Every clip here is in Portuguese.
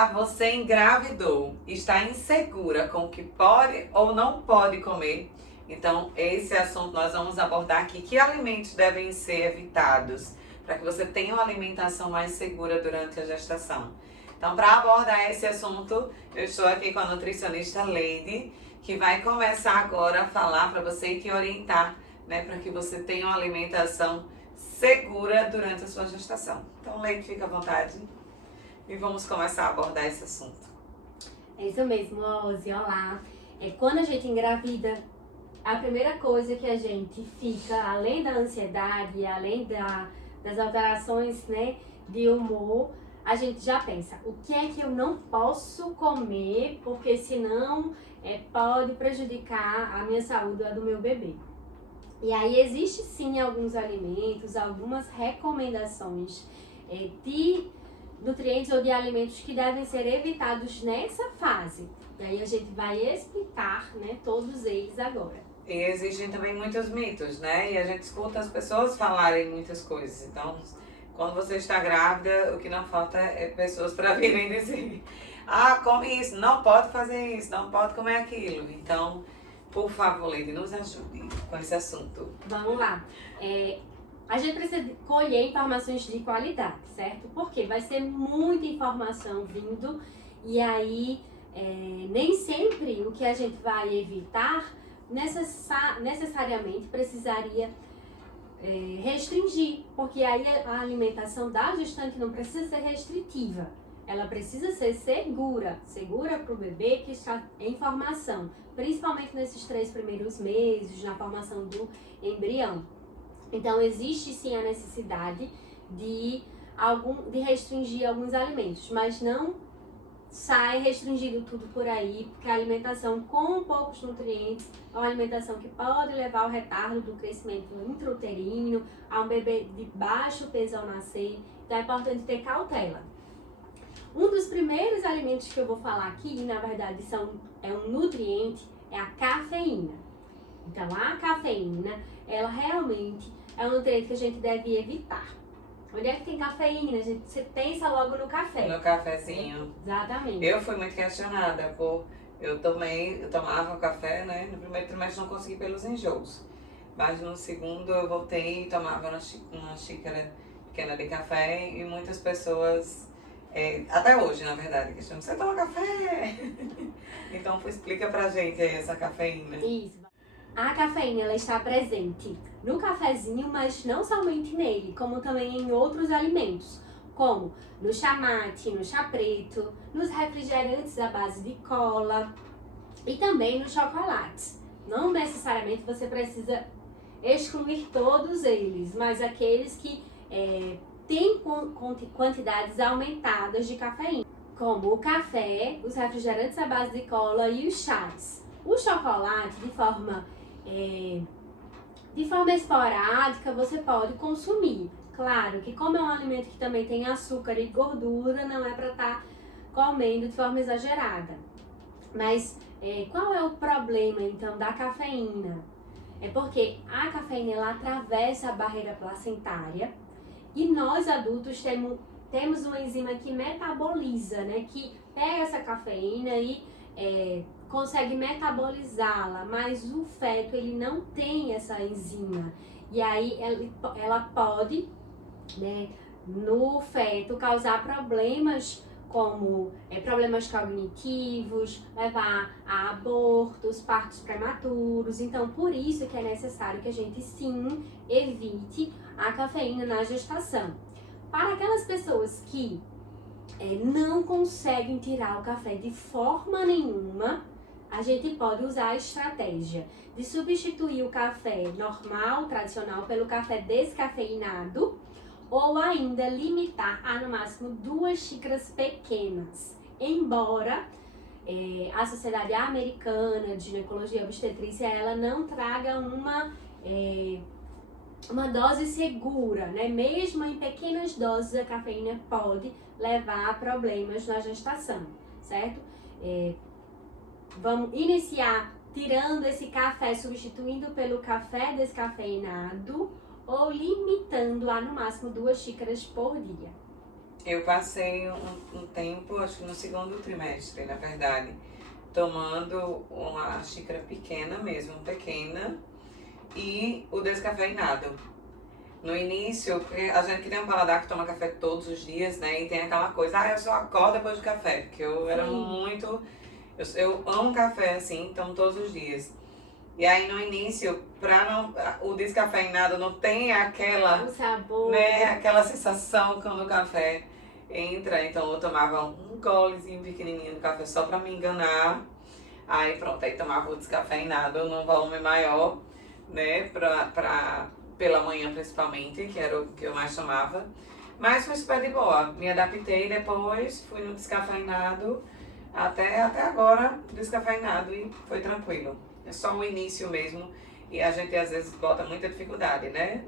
Olá, você engravidou, está insegura com o que pode ou não pode comer? Então, esse assunto nós vamos abordar aqui. Que alimentos devem ser evitados para que você tenha uma alimentação mais segura durante a gestação? Então, para abordar esse assunto, eu estou aqui com a nutricionista Leide, que vai começar agora a falar para você e te orientar, né, para que você tenha uma alimentação segura durante a sua gestação. Então, Leide, fica à vontade. E vamos começar a abordar esse assunto. É isso mesmo, Ozzy, olá. Quando a gente engravida, a primeira coisa que a gente fica, além da ansiedade, além das alterações, né, de humor, a gente já pensa, o que é que eu não posso comer, porque senão pode prejudicar a minha saúde ou a do meu bebê. E aí existe sim alguns alimentos, algumas recomendações de nutrientes ou de alimentos que devem ser evitados nessa fase. E aí a gente vai explicar, né, todos eles agora. E existem também muitos mitos, né? E a gente escuta as pessoas falarem muitas coisas. Então, quando você está grávida, o que não falta é pessoas para virem dizer: ah, come isso, não pode fazer isso, não pode comer aquilo. Então, por favor, Leide, nos ajude com esse assunto. Vamos lá. A gente precisa colher informações de qualidade, certo? Porque vai ser muita informação vindo e aí nem sempre o que a gente vai evitar necessariamente precisaria restringir, porque aí a alimentação da gestante não precisa ser restritiva, ela precisa ser segura para o bebê que está em formação, principalmente nesses 3 primeiros meses, na formação do embrião. Então, existe sim a necessidade de restringir alguns alimentos, mas não sai restringindo tudo por aí, porque a alimentação com poucos nutrientes é uma alimentação que pode levar ao retardo do crescimento intrauterino, a um bebê de baixo peso ao nascer, então é importante ter cautela. Um dos primeiros alimentos que eu vou falar aqui, e na verdade é um nutriente, é a cafeína. Então, a cafeína, ela realmente é um nutriente que a gente deve evitar. Onde é que tem cafeína? Você pensa logo no café. No cafezinho. Exatamente. Eu fui muito questionada eu tomava café, né? No primeiro trimestre não consegui pelos enjoos. Mas no segundo eu voltei e tomava uma xícara pequena de café e muitas pessoas, até hoje na verdade, questionam: você toma café? Então explica pra gente aí essa cafeína. Isso. A cafeína ela está presente no cafezinho, mas não somente nele, como também em outros alimentos, como no chá mate, no chá preto, nos refrigerantes à base de cola e também nos chocolates. Não necessariamente você precisa excluir todos eles, mas aqueles que têm quantidades aumentadas de cafeína, como o café, os refrigerantes à base de cola e os chás. O chocolate, de forma esporádica, você pode consumir. Claro que como é um alimento que também tem açúcar e gordura, não é para estar comendo de forma exagerada. Mas qual é o problema, então, da cafeína? É porque a cafeína, ela atravessa a barreira placentária e nós adultos temos uma enzima que metaboliza, né? Que pega essa cafeína e consegue metabolizá-la, mas o feto ele não tem essa enzima e aí ela pode, né, no feto causar problemas como problemas cognitivos, levar a abortos, partos prematuros. Então por isso que é necessário que a gente sim evite a cafeína na gestação. Para aquelas pessoas que não conseguem tirar o café de forma nenhuma, a gente pode usar a estratégia de substituir o café normal, tradicional, pelo café descafeinado ou ainda limitar a no máximo 2 xícaras pequenas. Embora a Sociedade Americana de Ginecologia e Obstetrícia ela não traga uma dose segura, né? Mesmo em pequenas doses a cafeína pode levar a problemas na gestação, certo? Vamos iniciar tirando esse café, substituindo pelo café descafeinado ou limitando a no máximo 2 xícaras por dia. Eu passei um tempo, acho que no segundo trimestre, na verdade, tomando uma xícara pequena mesmo, pequena, e o descafeinado. No início, porque a gente que tem um paladar que toma café todos os dias, né? E tem aquela coisa, eu só acordo depois do café, porque eu era Sim. muito. Eu amo café assim, tomo todos os dias. E aí no início, o descafeinado não tem aquela, O sabor. né, aquela sensação quando o café entra, então eu tomava um golezinho pequenininho de café só pra me enganar. Aí pronto, aí tomava o descafeinado num volume maior, né, pela manhã principalmente, que era o que eu mais tomava. Mas foi super de boa, me adaptei depois, fui no descafeinado, até agora descafeinado e foi tranquilo. É só o início mesmo e a gente às vezes bota muita dificuldade, né?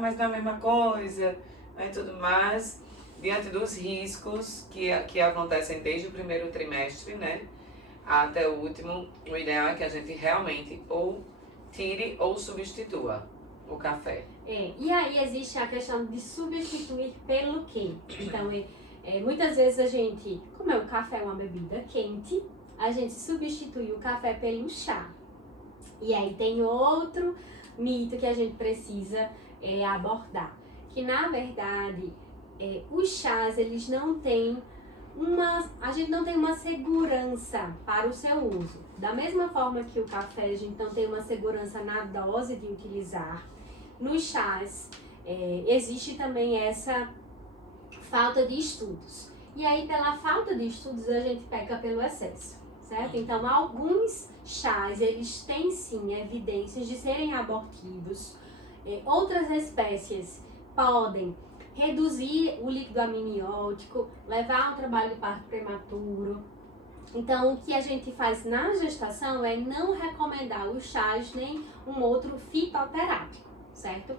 Mas não é a mesma coisa, e tudo mais. Diante dos riscos que acontecem desde o primeiro trimestre, né? Até o último, o ideal é que a gente realmente ou tire ou substitua o café. E aí existe a questão de substituir pelo quê? Então, muitas vezes a gente, como o café é uma bebida quente, a gente substitui o café pelo chá. E aí tem outro mito que a gente precisa abordar, que na verdade os chás, eles não têm a gente não tem uma segurança para o seu uso. Da mesma forma que o café, a gente não tem uma segurança na dose de utilizar, nos chás existe também essa falta de estudos. E aí, pela falta de estudos, a gente peca pelo excesso, certo? Então, alguns chás, eles têm sim evidências de serem abortivos. Outras espécies podem reduzir o líquido amniótico, levar ao trabalho de parto prematuro. Então, o que a gente faz na gestação é não recomendar os chás nem um outro fitoterápico, certo?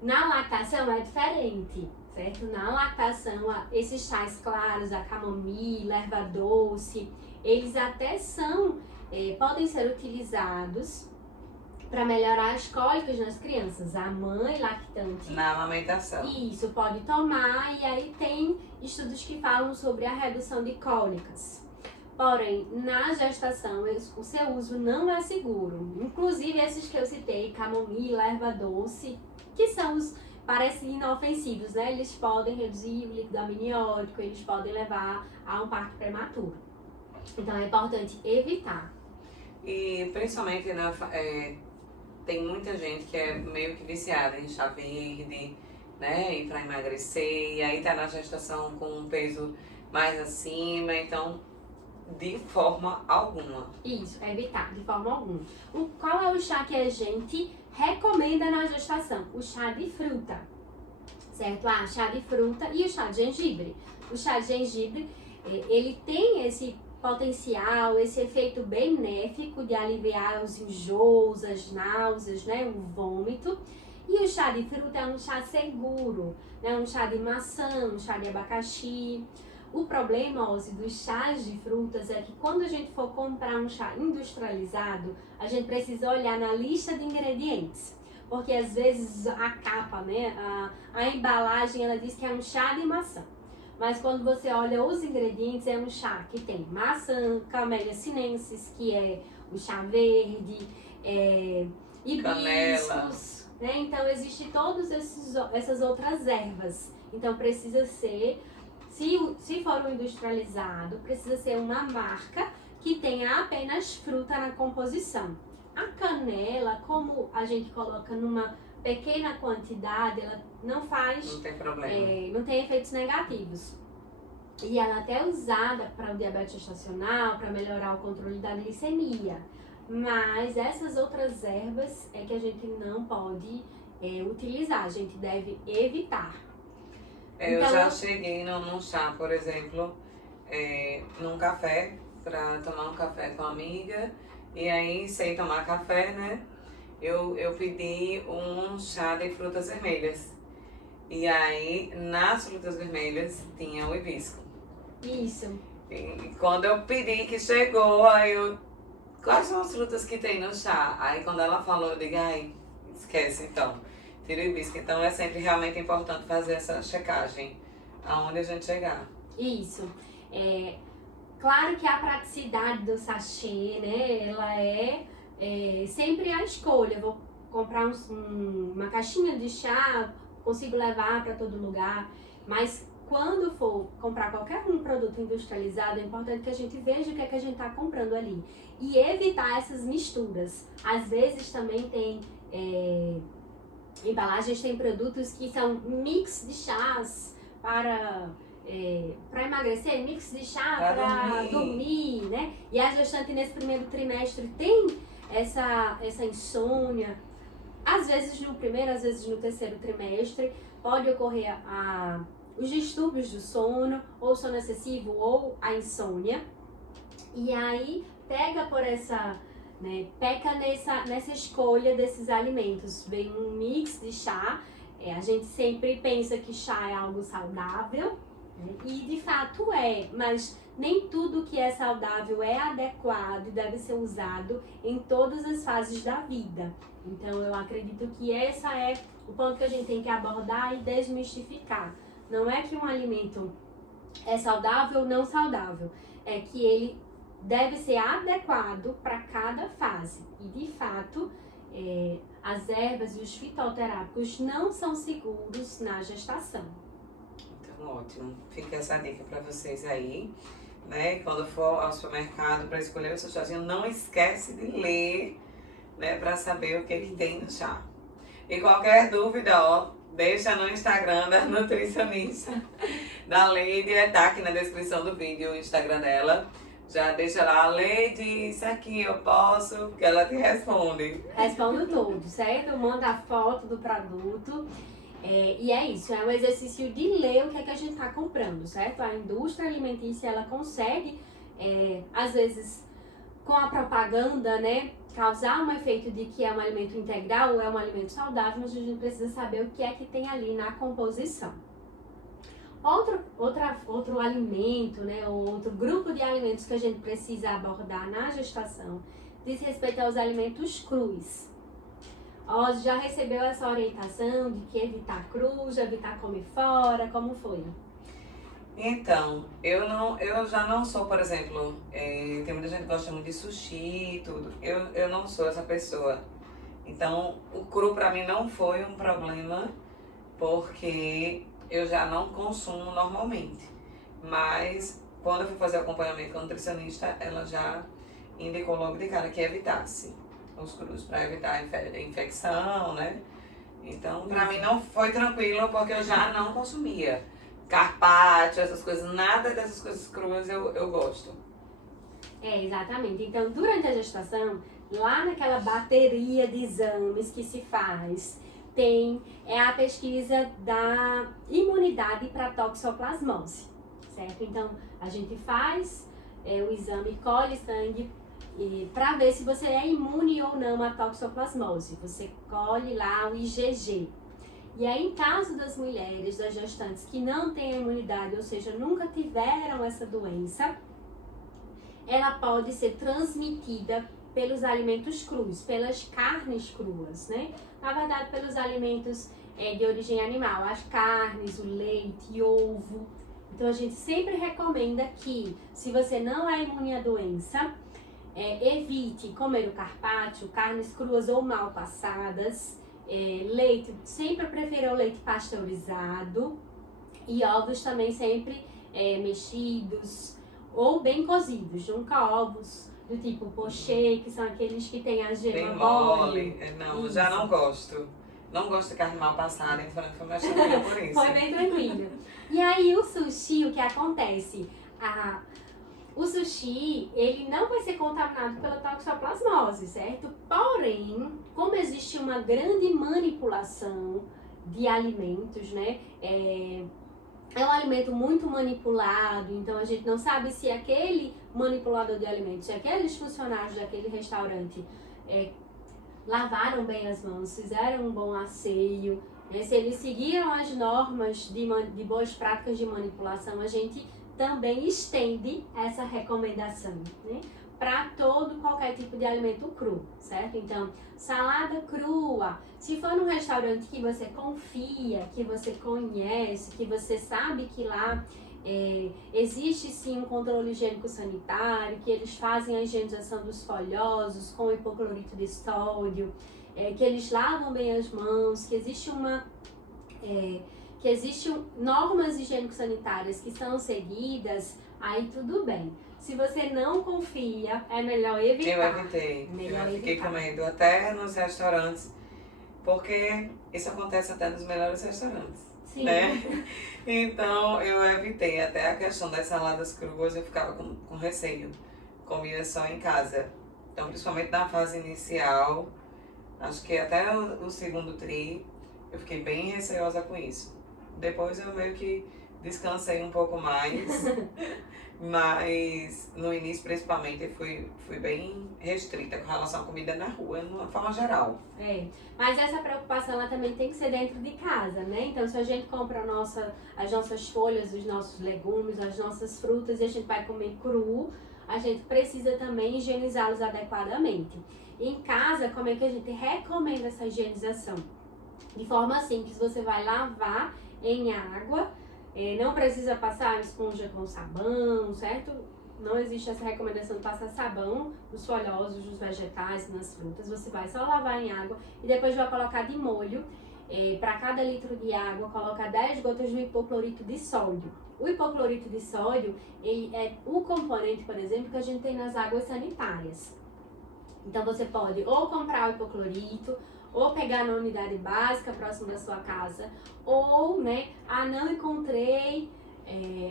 Na lactação é diferente, certo? Na lactação, esses chás claros, a camomila, erva doce, eles até podem ser utilizados para melhorar as cólicas nas crianças. A mãe lactante, na amamentação, isso, pode tomar, e aí tem estudos que falam sobre a redução de cólicas. Porém, na gestação, o seu uso não é seguro. Inclusive, esses que eu citei, camomila, erva doce, que parecem inofensivos, né? Eles podem reduzir o líquido amniótico, eles podem levar a um parto prematuro. Então, é importante evitar. E principalmente tem muita gente que é meio que viciada em chá verde, né? E para emagrecer, e aí tá na gestação com um peso mais acima, então de forma alguma. Isso, evitar, de forma alguma. Qual é o chá que a gente recomenda na gestação? O chá de fruta, certo? Chá de fruta e o chá de gengibre. O chá de gengibre, ele tem esse potencial, esse efeito benéfico de aliviar os enjoos, as náuseas, né, o vômito. E o chá de fruta é um chá seguro, né, um chá de maçã, um chá de abacaxi. O problema, Ozzy, dos chás de frutas é que quando a gente for comprar um chá industrializado, a gente precisa olhar na lista de ingredientes. Porque às vezes a capa, né, a embalagem, ela diz que é um chá de maçã. Mas quando você olha os ingredientes, é um chá que tem maçã, Camellia sinensis, que é o chá verde, hibiscus, né? Então, existe todas essas outras ervas. Então, precisa ser, se for um industrializado, precisa ser uma marca que tenha apenas fruta na composição. A canela, como a gente coloca numa pequena quantidade, ela não tem problema, não tem efeitos negativos. E ela até é usada para o diabetes gestacional, para melhorar o controle da glicemia. Mas essas outras ervas é que a gente não pode utilizar, a gente deve evitar. Eu já cheguei num chá, por exemplo, num café, para tomar um café com uma amiga, e aí, sem tomar café, né? Eu pedi um chá de frutas vermelhas. E aí, nas frutas vermelhas, tinha o hibisco. Isso. E quando eu pedi que chegou, aí quais são as frutas que tem no chá? Aí quando ela falou, eu digo, esquece então. tiro e bisca. Então é sempre realmente importante fazer essa checagem aonde a gente chegar. Isso. Claro que a praticidade do sachê, né, ela é sempre a escolha. Vou comprar uma caixinha de chá, consigo levar para todo lugar, mas quando for comprar qualquer produto industrializado, é importante que a gente veja o que é que a gente está comprando ali e evitar essas misturas. Às vezes também tem embalagens, tem produtos que são mix de chás para emagrecer, mix de chá para dormir, né? E a gestante nesse primeiro trimestre tem essa insônia. Às vezes no primeiro, às vezes no terceiro trimestre, pode ocorrer os distúrbios do sono, ou sono excessivo, ou a insônia. E aí pega por peca nessa escolha desses alimentos. Vem um mix de chá, a gente sempre pensa que chá é algo saudável, e de fato mas nem tudo que é saudável é adequado e deve ser usado em todas as fases da vida. Então eu acredito que esse é o ponto que a gente tem que abordar e desmistificar. Não é que um alimento é saudável ou não saudável, é que ele deve ser adequado para cada fase. E de fato, as ervas e os fitoterápicos não são seguros na gestação. Então, ótimo. Fica essa dica para vocês aí, né? Quando for ao supermercado para escolher o seu chazinho, não esquece de ler, né? Para saber o que tem no chá. E qualquer dúvida, deixa no Instagram da nutricionista, da Leide, tá aqui na descrição do vídeo o Instagram dela. Já deixa lá, Leide, isso aqui eu posso, que ela te responde. Respondo tudo, certo? Manda a foto do produto. E é isso, é um exercício de ler o que é que a gente está comprando, certo? A indústria alimentícia, ela consegue, às vezes, com a propaganda, né, causar um efeito de que é um alimento integral ou é um alimento saudável, mas a gente precisa saber o que é que tem ali na composição. Outro alimento, né, ou outro grupo de alimentos que a gente precisa abordar na gestação diz respeito aos alimentos crus. Já recebeu essa orientação de que evitar crus, evitar comer fora, como foi? Então, eu já não sou, por exemplo, tem muita gente que gosta muito de sushi e tudo. Eu não sou essa pessoa. Então, o cru pra mim não foi um problema, porque eu já não consumo normalmente. Mas, quando eu fui fazer o acompanhamento com a nutricionista, ela já indicou logo de cara que evitasse os crus, para evitar a infecção, né? Então, pra mim não foi tranquilo, porque eu já não consumia. Carpaccio, essas coisas, nada dessas coisas cruas eu gosto. Exatamente. Então, durante a gestação, lá naquela bateria de exames que se faz, tem a pesquisa da imunidade para toxoplasmose, certo? Então, a gente faz o exame, colhe sangue para ver se você é imune ou não à toxoplasmose. Você colhe lá o IgG. E aí, em caso das mulheres, das gestantes que não têm imunidade, ou seja, nunca tiveram essa doença, ela pode ser transmitida pelos alimentos crus, pelas carnes cruas, né? Na verdade, pelos alimentos de origem animal, as carnes, o leite, ovo. Então, a gente sempre recomenda que, se você não é imune à doença, evite comer o carpaccio, carnes cruas ou mal passadas, leite, sempre prefira o leite pasteurizado, e ovos também sempre mexidos ou bem cozidos, nunca ovos do tipo pochê, que são aqueles que tem a gema bem mole. Não, isso. Já não gosto. Não gosto de carne mal passada, então foi mais tranquilo por isso. Foi bem tranquilo. E aí o sushi, o que acontece? O sushi, ele não vai ser contaminado pela toxoplasmose, certo? Porém, como existe uma grande manipulação de alimentos, né? É um alimento muito manipulado, então a gente não sabe se aquele manipulador de alimentos, se aqueles funcionários daquele restaurante lavaram bem as mãos, fizeram um bom asseio, né? Se eles seguiram as normas de boas práticas de manipulação, a gente também estende essa recomendação, né? para qualquer tipo de alimento cru, certo? Então, salada crua, se for num restaurante que você confia, que você conhece, que você sabe que lá existe sim um controle higiênico sanitário, que eles fazem a higienização dos folhosos com hipoclorito de sódio, que eles lavam bem as mãos, que existe normas higiênico-sanitárias que são seguidas, aí tudo bem. Se você não confia, é melhor evitar. Eu evitei. Eu fiquei com medo até nos restaurantes, porque isso acontece até nos melhores restaurantes. Sim. Né? Então eu evitei até a questão das saladas cruas, eu ficava com receio. Comia só em casa. Então, principalmente na fase inicial, acho que até o segundo tri, eu fiquei bem receosa com isso. Depois eu meio que descansei um pouco mais, mas no início principalmente fui bem restrita com relação à comida na rua, de uma forma geral. Mas essa preocupação ela também tem que ser dentro de casa, né? Então se a gente compra as nossas folhas, os nossos legumes, as nossas frutas e a gente vai comer cru, a gente precisa também higienizá-los adequadamente. Em casa, como é que a gente recomenda essa higienização? De forma simples, você vai lavar em água, não precisa passar esponja com sabão, certo? Não existe essa recomendação de passar sabão nos folhosos, nos vegetais, nas frutas. Você vai só lavar em água e depois vai colocar de molho. Para cada litro de água, coloca 10 gotas de hipoclorito de sódio. O hipoclorito de sódio ele é o componente, por exemplo, que a gente tem nas águas sanitárias. Então você pode ou comprar o hipoclorito, ou pegar na unidade básica próximo da sua casa, ou, não encontrei,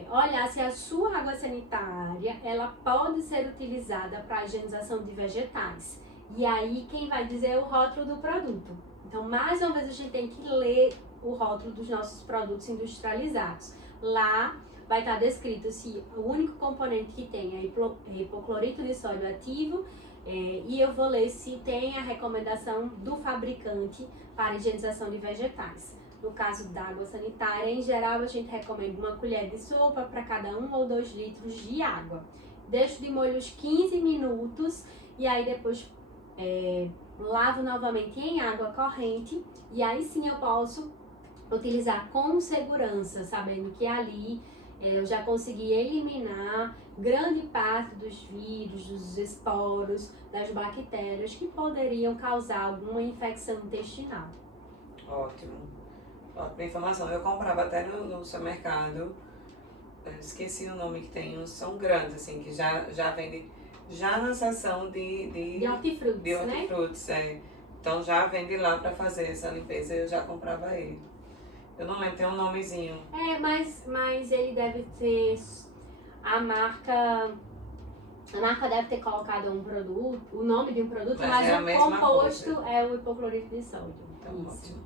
olhar se a sua água sanitária, ela pode ser utilizada para higienização de vegetais. E aí quem vai dizer é o rótulo do produto. Então, mais uma vez, a gente tem que ler o rótulo dos nossos produtos industrializados. Lá vai estar descrito se o único componente que tem é hipoclorito de sódio ativo, e eu vou ler se tem a recomendação do fabricante para higienização de vegetais. No caso da água sanitária, em geral, a gente recomenda uma colher de sopa para cada 1 ou 2 litros de água. Deixo de molho uns 15 minutos e aí depois lavo novamente em água corrente e aí sim eu posso utilizar com segurança, sabendo que ali eu já consegui eliminar grande parte dos vírus, dos esporos, das bactérias que poderiam causar alguma infecção intestinal. Ótimo. Ótima informação. Eu comprava até no supermercado, eu esqueci o nome que tem, uns são grandes, assim, que já vende, já na seção de hortifrutis, né? Então já vende lá para fazer essa limpeza, eu já comprava ele. Eu não lembro, tem um nomezinho. Mas ele deve ter a marca deve ter colocado o nome de um produto, mas o composto é o hipoclorito de sódio. Então, ótimo.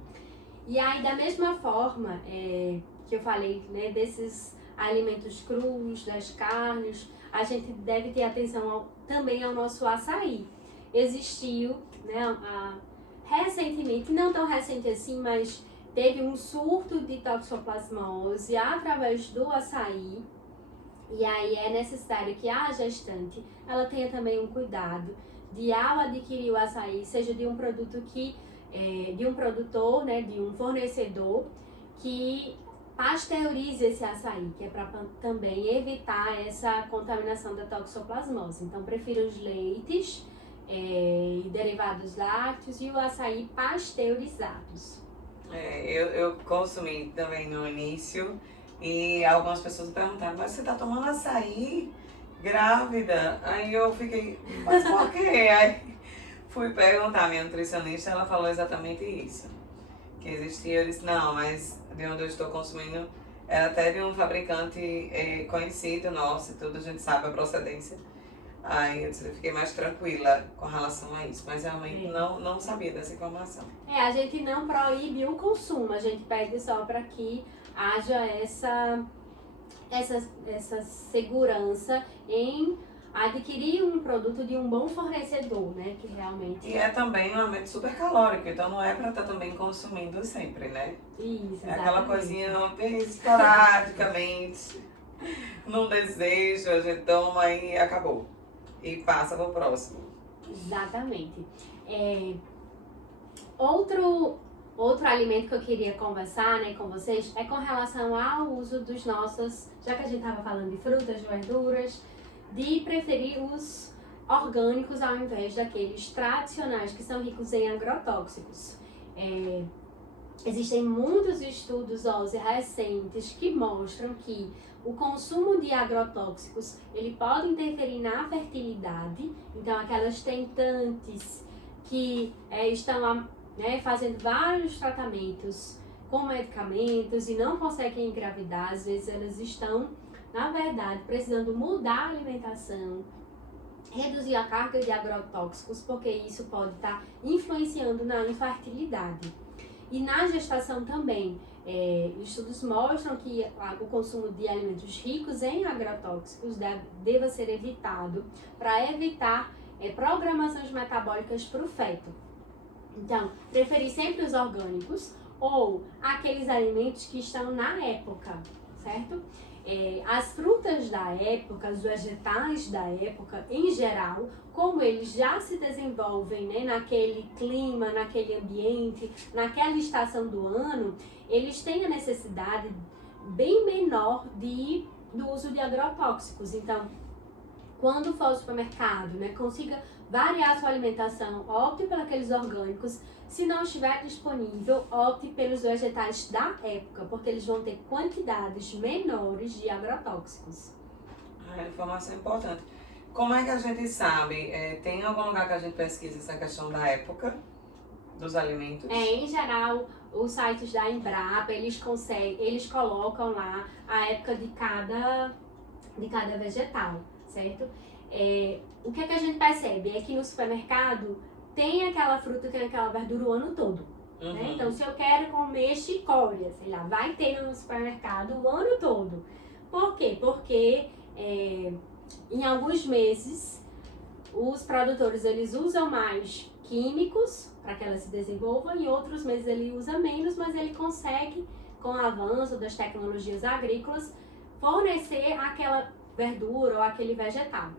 E aí, da mesma forma que eu falei, né, desses alimentos crus, das carnes, a gente deve ter atenção também ao nosso açaí. Existiu, né, recentemente, não tão recente assim, mas teve um surto de toxoplasmose através do açaí. E aí é necessário que a gestante ela tenha também um cuidado de, ao adquirir o açaí, seja de um produto de um produtor, né, de um fornecedor que pasteurize esse açaí, que é para também evitar essa contaminação da toxoplasmose. Então, prefiro os leites e derivados lácteos e o açaí pasteurizados. Eu consumi também no início e algumas pessoas me perguntaram, mas você tá tomando açaí grávida? Aí eu fiquei, mas por quê? Aí fui perguntar à minha nutricionista, ela falou exatamente isso. Que existia, eu disse, não, mas de onde eu estou consumindo era até de um fabricante conhecido nosso e tudo, a gente sabe a procedência. Aí eu fiquei mais tranquila com relação a isso, mas realmente não sabia dessa informação. A gente não proíbe o consumo, a gente pede só para que haja essa segurança em adquirir um produto de um bom fornecedor, né, que realmente... E é também um alimento super calórico, então não é para estar também consumindo sempre, né? Isso, é aquela coisinha esporadicamente, num desejo, a gente toma e acabou. e passa para o próximo. Exatamente. Outro alimento que eu queria conversar, né, com vocês é com relação ao uso dos nossos, já que a gente estava falando de frutas, de verduras, de preferir os orgânicos ao invés daqueles tradicionais que são ricos em agrotóxicos. Existem muitos estudos recentes que mostram que o consumo de agrotóxicos ele pode interferir na fertilidade. Então, aquelas tentantes que estão fazendo vários tratamentos com medicamentos e não conseguem engravidar, às vezes elas estão, na verdade, precisando mudar a alimentação, reduzir a carga de agrotóxicos, porque isso pode estar influenciando na infertilidade. E na gestação também, estudos mostram que o consumo de alimentos ricos em agrotóxicos deva ser evitado para evitar programações metabólicas para o feto. Então, preferir sempre os orgânicos ou aqueles alimentos que estão na época, certo? As frutas da época, os vegetais da época em geral, como eles já se desenvolvem, né, naquele clima, naquele ambiente, naquela estação do ano, eles têm a necessidade bem menor do uso de agrotóxicos. Então, quando for ao supermercado, né, consiga variar sua alimentação, opte por aqueles orgânicos. Se não estiver disponível, opte pelos vegetais da época, porque eles vão ter quantidades menores de agrotóxicos. Informação importante. Como é que a gente sabe? Tem algum lugar que a gente pesquisa essa questão da época dos alimentos? Em geral, os sites da Embrapa, eles colocam lá a época de cada vegetal, certo? O que a gente percebe é que no supermercado tem aquela fruta, tem aquela verdura o ano todo. Uhum. Né? Então, se eu quero comer chicória, sei lá, vai ter no supermercado o ano todo. Por quê? Porque em alguns meses os produtores eles usam mais químicos para que ela se desenvolva, em outros meses ele usa menos, mas ele consegue, com o avanço das tecnologias agrícolas, fornecer aquela verdura ou aquele vegetal.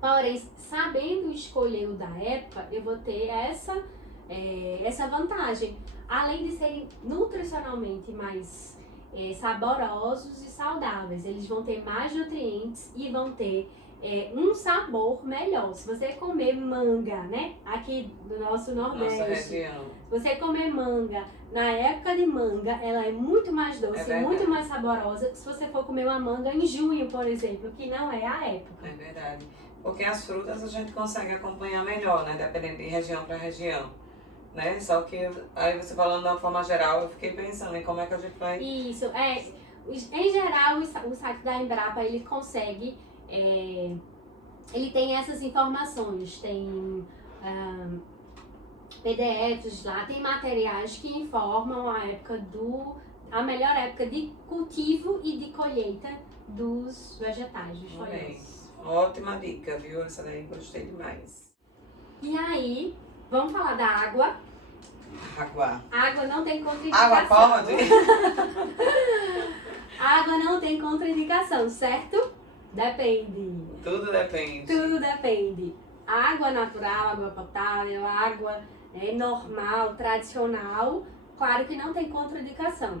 Porém, sabendo escolher o da época, eu vou ter essa vantagem. Além de serem nutricionalmente mais saborosos e saudáveis, eles vão ter mais nutrientes e vão ter um sabor melhor. Se você comer manga, né? Aqui do nosso Nordeste. Nossa região. Se você comer manga, na época de manga, ela é muito mais doce, muito mais saborosa que se você for comer uma manga em junho, por exemplo, que não é a época. É verdade. Porque as frutas a gente consegue acompanhar melhor, né? Dependendo de região para região, né? Só que aí você falando de uma forma geral, eu fiquei pensando em como é que a gente vai... Isso, em geral, o site da Embrapa, ele consegue, ele tem essas informações, tem PDFs lá, tem materiais que informam a melhor época de cultivo e de colheita dos vegetais, dos folhosos. Ótima dica, viu? Essa daí gostei demais. E aí, vamos falar da água. Água. Água não tem contraindicação. Água pode? Água não tem contraindicação, certo? Depende. Tudo depende. Tudo depende. Água natural, água potável, água normal, tradicional, claro que não tem contraindicação.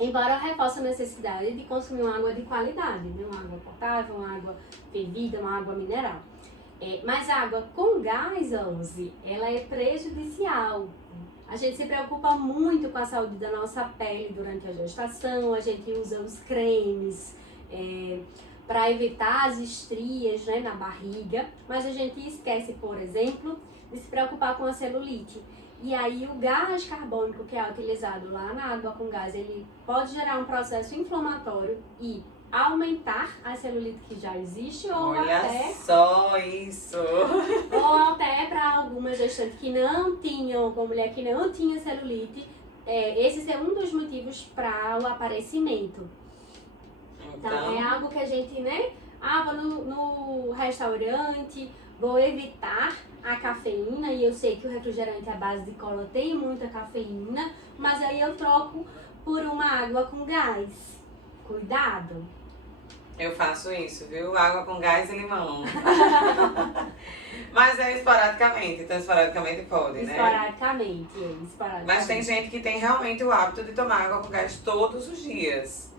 Embora reforce a necessidade de consumir uma água de qualidade, né? Uma água potável, uma água fervida, uma água mineral. Mas a água com gás, Onze, ela é prejudicial. A gente se preocupa muito com a saúde da nossa pele durante a gestação, a gente usa os cremes para evitar as estrias, né, na barriga, mas a gente esquece, por exemplo, de se preocupar com a celulite. E aí o gás carbônico que é utilizado lá na água com gás, ele pode gerar um processo inflamatório e aumentar a celulite que já existe ou só isso! Ou até para algumas gestantes que não tinham, com mulher que não tinha celulite, esse é um dos motivos para o aparecimento. Então é algo que a gente, né? Vou no restaurante, vou evitar a cafeína, e eu sei que o refrigerante à base de cola tem muita cafeína, mas aí eu troco por uma água com gás. Cuidado! Eu faço isso, viu? Água com gás e limão. Mas é esporadicamente, então esporadicamente pode, né? Esporadicamente. Mas tem gente que tem realmente o hábito de tomar água com gás todos os dias.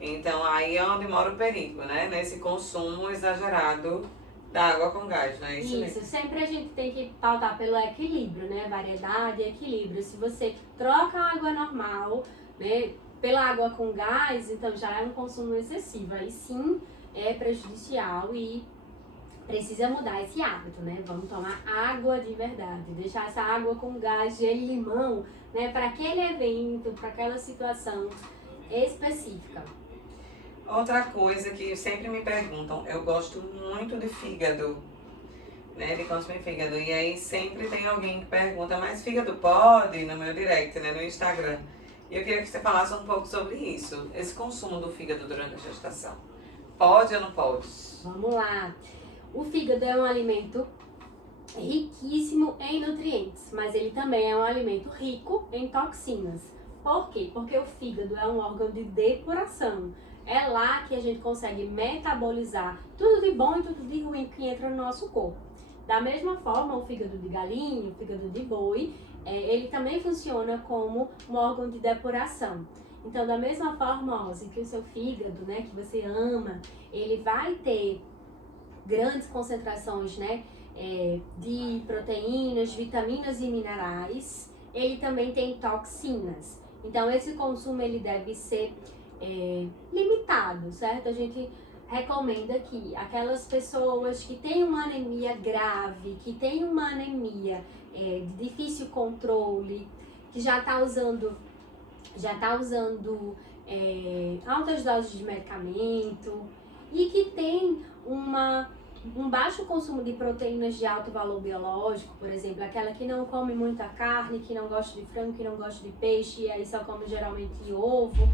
Então aí é onde mora o perigo, né? Nesse consumo exagerado da água com gás, não é isso mesmo? Sempre a gente tem que pautar pelo equilíbrio, né? Variedade e equilíbrio. Se você troca a água normal, né, pela água com gás, então já é um consumo excessivo. Aí sim é prejudicial e precisa mudar esse hábito, né? Vamos tomar água de verdade, deixar essa água com gás, gelo e limão, né? Para aquele evento, para aquela situação específica. Outra coisa que sempre me perguntam, eu gosto muito de fígado, né? De consumir fígado. E aí sempre tem alguém que pergunta, mas fígado pode? No meu direct, né? No Instagram. E eu queria que você falasse um pouco sobre isso, esse consumo do fígado durante a gestação. Pode ou não pode? Vamos lá. O fígado é um alimento riquíssimo em nutrientes, mas ele também é um alimento rico em toxinas. Por quê? Porque o fígado é um órgão de depuração. É lá que a gente consegue metabolizar tudo de bom e tudo de ruim que entra no nosso corpo. Da mesma forma, o fígado de galinha, o fígado de boi, ele também funciona como um órgão de depuração. Então, da mesma forma, Ozzy, que o seu fígado, né, que você ama, ele vai ter grandes concentrações, né, de proteínas, vitaminas e minerais, ele também tem toxinas. Então, esse consumo ele deve ser limitado, certo? A gente recomenda que aquelas pessoas que têm uma anemia grave, que têm uma anemia de difícil controle, que já está usando altas doses de medicamento e que tem um baixo consumo de proteínas de alto valor biológico, por exemplo, aquela que não come muita carne, que não gosta de frango, que não gosta de peixe, e aí só come geralmente ovo,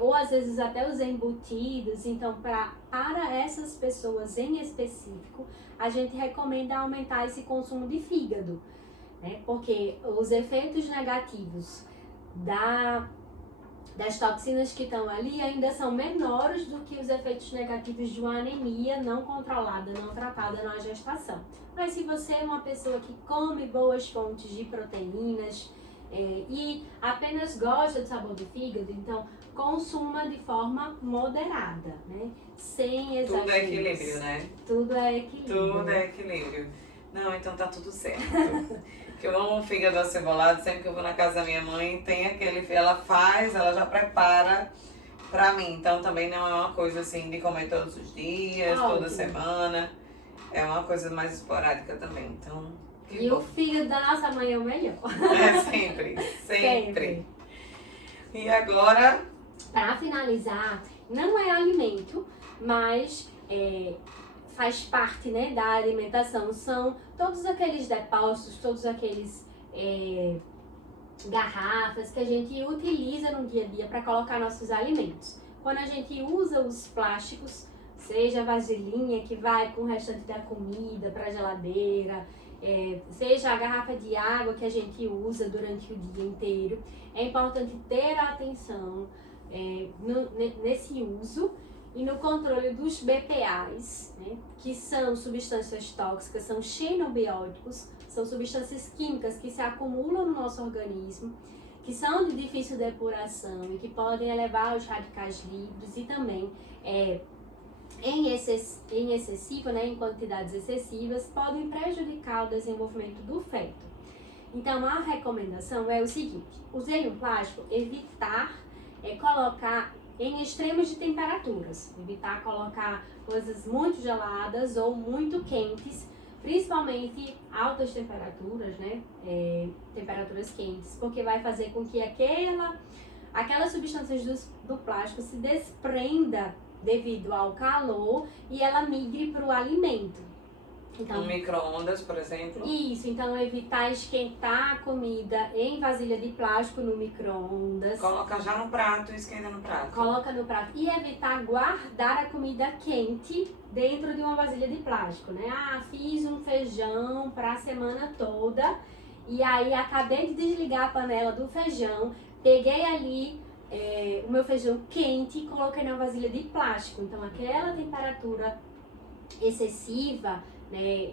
ou às vezes até os embutidos. Então, para essas pessoas em específico, a gente recomenda aumentar esse consumo de fígado, né? Porque os efeitos negativos das toxinas que estão ali ainda são menores do que os efeitos negativos de uma anemia não controlada, não tratada na gestação. Mas se você é uma pessoa que come boas fontes de proteínas e apenas gosta do sabor do fígado, então consuma de forma moderada, né? Sem exageros. Tudo é equilíbrio, né? Tudo é equilíbrio. Tudo é equilíbrio. Não, então tá tudo certo. Que eu amo fígado acebolado, sempre que eu vou na casa da minha mãe, tem aquele, ela já prepara pra mim. Então também não é uma coisa assim de comer todos os dias, toda semana. É uma coisa mais esporádica também, então... E o fígado da nossa mãe é o melhor. É sempre. E agora... Para finalizar, não é alimento, mas faz parte, né, da alimentação. São todos aqueles depósitos, todos aqueles garrafas que a gente utiliza no dia a dia para colocar nossos alimentos. Quando a gente usa os plásticos, seja a vasilhinha que vai com o restante da comida para a geladeira, seja a garrafa de água que a gente usa durante o dia inteiro, é importante ter atenção nesse uso e no controle dos BPAs, né, que são substâncias tóxicas, são xenobióticos, são substâncias químicas que se acumulam no nosso organismo, que são de difícil depuração e que podem elevar os radicais livres e também em excessivo, né, em quantidades excessivas, podem prejudicar o desenvolvimento do feto. Então, a recomendação é o seguinte: usei o plástico, evitar colocar em extremos de temperaturas, evitar colocar coisas muito geladas ou muito quentes, principalmente altas temperaturas, né, temperaturas quentes, porque vai fazer com que aquelas substâncias do plástico se desprenda devido ao calor e ela migre para o alimento. Então, no micro-ondas, por exemplo. Isso, então evitar esquentar a comida em vasilha de plástico no micro-ondas. Coloca já no prato e esquenta no prato. Coloca no prato. E evitar guardar a comida quente dentro de uma vasilha de plástico, né? Fiz um feijão para a semana toda e aí acabei de desligar a panela do feijão, peguei ali o meu feijão quente e coloquei na vasilha de plástico. Então aquela temperatura excessiva, né,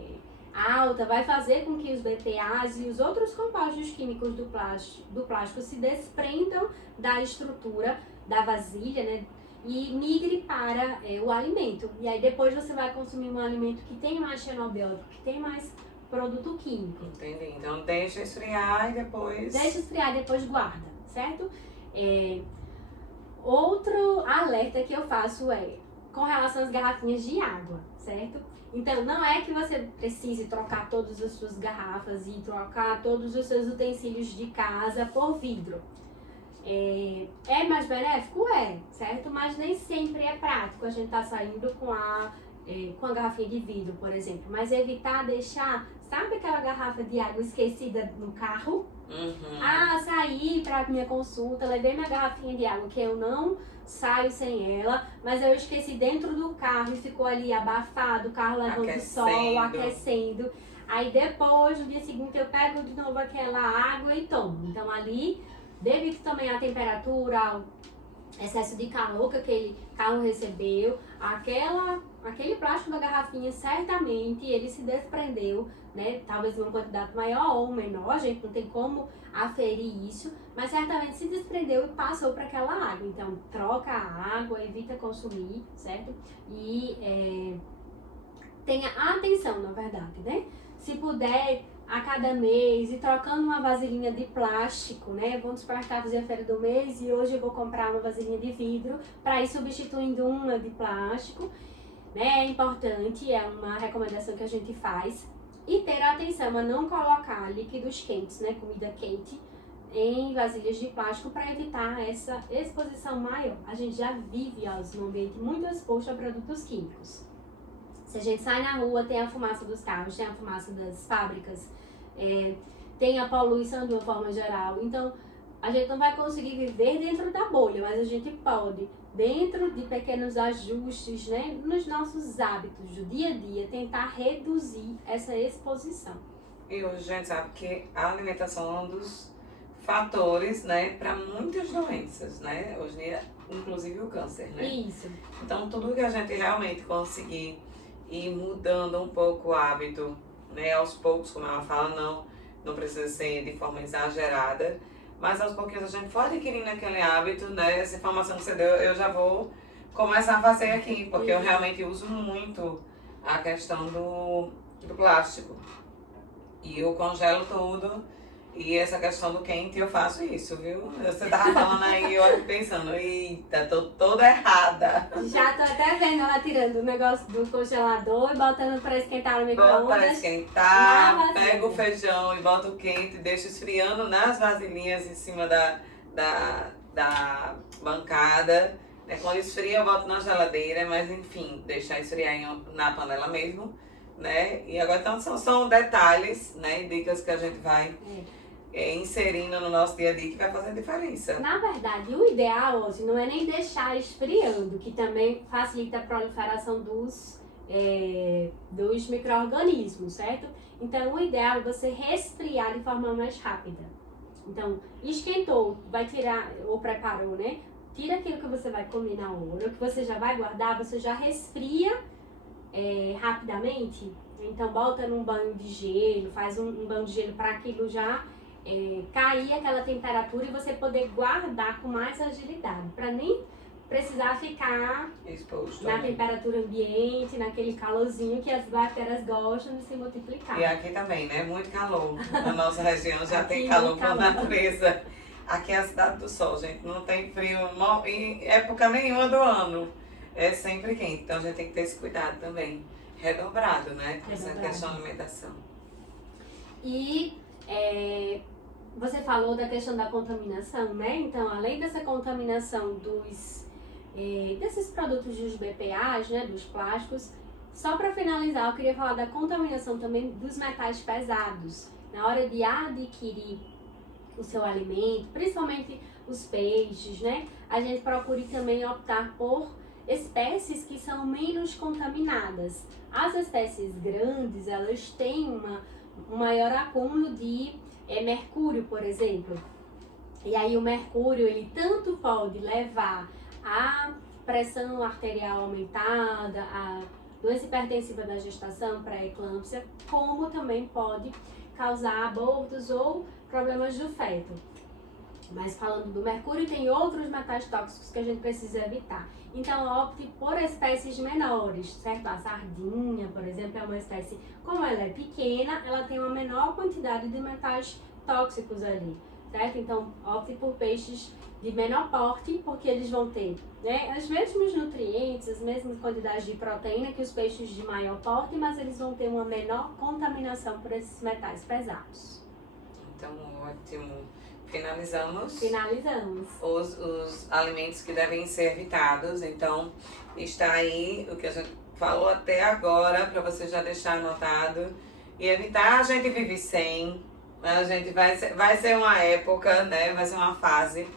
alta, vai fazer com que os BPAs e os outros compostos químicos do plástico se desprendam da estrutura da vasilha, né, e migre para o alimento. E aí depois você vai consumir um alimento que tem mais xenobiótico, que tem mais produto químico. Entendi. Então deixa esfriar e depois... Deixa esfriar e depois guarda, certo? Outro alerta que eu faço é com relação às garrafinhas de água, certo? Então, não é que você precise trocar todas as suas garrafas e trocar todos os seus utensílios de casa por vidro. É mais benéfico? É, certo? Mas nem sempre é prático a gente tá saindo com a garrafinha de vidro, por exemplo. Mas evitar deixar, sabe aquela garrafa de água esquecida no carro? Uhum. Saí pra minha consulta, levei minha garrafinha de água, que eu não saio sem ela, mas eu esqueci dentro do carro e ficou ali abafado, o carro levando sol, aquecendo. Aí depois, no dia seguinte, eu pego de novo aquela água e tomo. Então ali, devido também à temperatura, ao excesso de calor que aquele carro recebeu, aquele plástico da garrafinha, certamente ele se desprendeu, né? Talvez uma quantidade maior ou menor, a gente não tem como aferir isso, mas certamente se desprendeu e passou para aquela água. Então, troca a água, evita consumir, certo? E tenha atenção, na verdade, né? Se puder, a cada mês, e trocando uma vasilhinha de plástico, né? Vamos supor que fazer a feira do mês e hoje eu vou comprar uma vasilhinha de vidro para ir substituindo uma de plástico, né? É importante, é uma recomendação que a gente faz. E ter atenção a não colocar líquidos quentes, né? Comida quente em vasilhas de plástico para evitar essa exposição maior. A gente já vive num ambiente muito exposto a produtos químicos. Se a gente sai na rua, tem a fumaça dos carros, tem a fumaça das fábricas, tem a poluição de uma forma geral. Então, a gente não vai conseguir viver dentro da bolha, mas a gente pode, dentro de pequenos ajustes, né, nos nossos hábitos do dia a dia, tentar reduzir essa exposição. E hoje a gente sabe que a alimentação é um dos fatores, né, para muitas doenças, né? Hoje em dia, inclusive o câncer, né? Isso. Então, tudo que a gente realmente conseguir ir mudando um pouco o hábito, né, aos poucos, como ela fala, não precisa ser de forma exagerada, mas aos pouquinhos a gente for adquirindo aquele hábito, né, essa informação que você deu, eu já vou começar a fazer aqui, porque eu realmente uso muito a questão do plástico, e eu congelo tudo, e essa questão do quente eu faço isso, viu? Você tava falando aí, eu aqui pensando, eita, tô toda errada. Já tô até vendo ela tirando o negócio do congelador e botando pra esquentar no micro-ondas. Bota pra esquentar, pega o feijão e bota o quente, deixa esfriando nas vasilhinhas em cima da bancada. Quando esfria eu boto na geladeira, mas enfim, deixar esfriar na panela mesmo, né? E agora então são detalhes, né? Dicas que a gente vai inserindo no nosso dia a dia que vai fazer diferença. Na verdade, o ideal, hoje, não é nem deixar esfriando, que também facilita a proliferação dos micro-organismos, certo? Então, o ideal é você resfriar de forma mais rápida. Então, esquentou, vai tirar, ou preparou, né? Tira aquilo que você vai comer na hora, o que você já vai guardar, você já resfria rapidamente. Então, bota num banho de gelo, faz um banho de gelo para aquilo já cair aquela temperatura e você poder guardar com mais agilidade, para nem precisar ficar exposto na temperatura ambiente, naquele calorzinho que as bactérias gostam de se multiplicar. E aqui também, né? Muito calor. Na nossa região já tem calor por natureza. Aqui é a cidade do sol, gente. Não tem frio em época nenhuma do ano. É sempre quente. Então a gente tem que ter esse cuidado também. Redobrado, né? Com essa questão da alimentação. E você falou da questão da contaminação, né? Então, além dessa contaminação desses produtos dos BPAs, né, dos plásticos, só para finalizar, eu queria falar da contaminação também dos metais pesados. Na hora de adquirir o seu alimento, principalmente os peixes, né? A gente procure também optar por espécies que são menos contaminadas. As espécies grandes, elas têm um maior acúmulo de mercúrio, por exemplo. E aí o mercúrio, ele tanto pode levar a pressão arterial aumentada, a doença hipertensiva da gestação, pré-eclâmpsia, como também pode causar abortos ou problemas do feto. Mas falando do mercúrio, tem outros metais tóxicos que a gente precisa evitar. Então opte por espécies menores, certo? A sardinha, por exemplo, é uma espécie, como ela é pequena, ela tem uma menor quantidade de metais tóxicos ali, certo? Então opte por peixes de menor porte, porque eles vão ter, né, os mesmos nutrientes, as mesmas quantidades de proteína que os peixes de maior porte, mas eles vão ter uma menor contaminação por esses metais pesados. Então, ótimo. Finalizamos os alimentos que devem ser evitados. Então, está aí o que a gente falou até agora, para você já deixar anotado. E evitar, a gente vive sem, a gente vai ser uma época, né? Vai ser uma fase,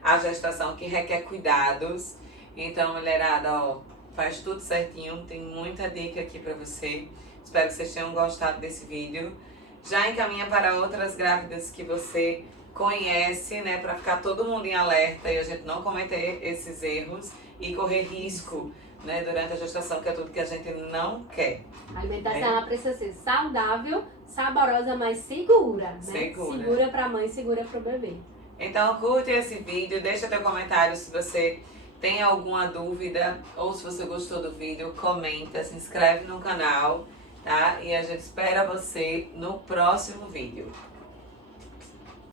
a gestação, que requer cuidados. Então, mulherada, ó, faz tudo certinho. Tem muita dica aqui para você. Espero que vocês tenham gostado desse vídeo. Já encaminha para outras grávidas que você conhece, né, para ficar todo mundo em alerta e a gente não cometer esses erros e correr risco, né, durante a gestação, que é tudo que a gente não quer. A alimentação, ela precisa ser saudável, saborosa, mas segura, né? Segura para a mãe, segura para o bebê. Então curte esse vídeo, deixa teu comentário se você tem alguma dúvida ou se você gostou do vídeo, comenta, se inscreve no canal, tá? E a gente espera você no próximo vídeo.